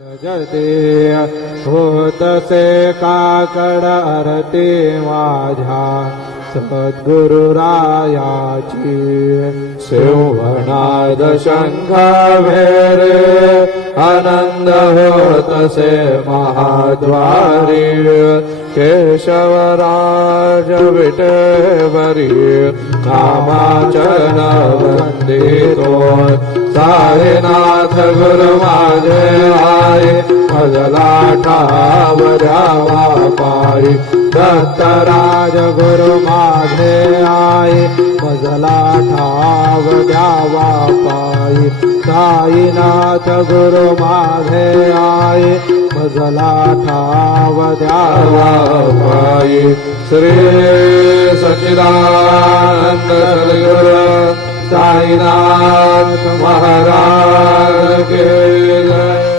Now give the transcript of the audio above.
जते होतसे काकड आरती माझ्या सद्गुरुरायाची शिवनाद शंख भेरे आनंद होतसे महाद्वारी केशवराज विटेवरी नामाचरण वंदितो साईनाथ गुरु माझे आये मजला ठाव द्यावा पायी दत्तराज गुरु माझे आये मजला ठाव द्यावा पायी साईनाथ गुरु माझे आये मजला ठाव द्यावा पायी श्री सच्चिदानंद सद्गुरु साईनाथ महाराज के जय।